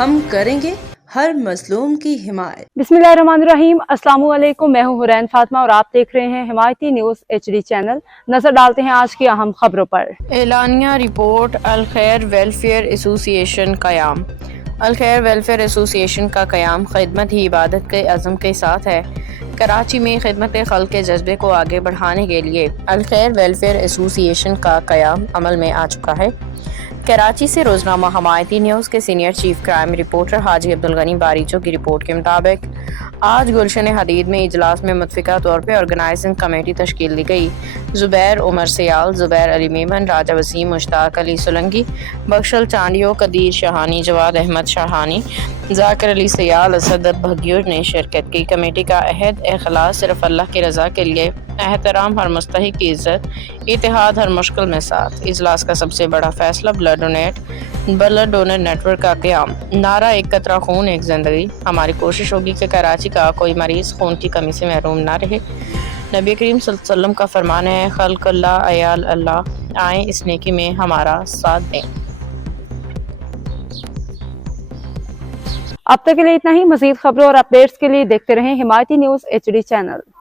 ہم کریں گے ہر مظلوم کی حمایت۔ بسمillahirrahmanirrahim، السلام علیکم، میں ہوں حورین فاطمہ اور آپ دیکھ رہے ہیں حمایتی نیوز HD چینل۔ نظر ڈالتے ہیں آج کی اہم خبروں پر۔ اعلانیہ رپورٹ الخیر ویلفیئر ایسوسی ایشن قیام۔ الخیر ویلفیئر ایسوسی ایشن کا قیام خدمت ہی عبادت کے عزم کے ساتھ ہے۔ کراچی میں خدمت خلق کے جذبے کو آگے بڑھانے کے لیے الخیر ویلفیئر ایسوسی ایشن کا قیام عمل میں آ چکا ہے۔ کراچی سے روزنامہ حمایتی نیوز کے سینئر چیف کرائم رپورٹر حاجی عبدالغنی باریچو کی رپورٹ کے مطابق آج گلشن حدید میں اجلاس میں متفقہ طور پہ آرگنائزنگ کمیٹی تشکیل دی گئی۔ زبیر عمر سیال، زبیر علی میمن، راجہ وسیم، مشتاق علی سولنگی، بخشل چانڈیو، قدیر شاہانی، جواد احمد شاہانی، ذاکر علی سیال، اسد بھگیور نے شرکت کی۔ کمیٹی کا عہد اخلاص صرف اللہ کی رضا کے لیے، احترام ہر مستحق کی عزت، اتحاد ہر مشکل میں ساتھ۔ اجلاس کا سب سے بڑا فیصلہ بلڈ ڈونر نیٹ ورک کا قیام۔ نعرہ ایک قطرہ خون ایک زندگی۔ ہماری کوشش ہوگی کہ کراچی کا کوئی مریض خون کی کمی سے محروم نہ رہے۔ نبی کریم صلی اللہ علیہ وسلم کا فرمان ہے، خلق اللہ عیال اللہ، آئیں اس نیکی میں ہمارا ساتھ دیں۔ اب تک کے لیے اتنا ہی۔ مزید خبروں اور اپڈیٹس کے لیے دیکھتے رہیں حمایتی نیوز HD چینل۔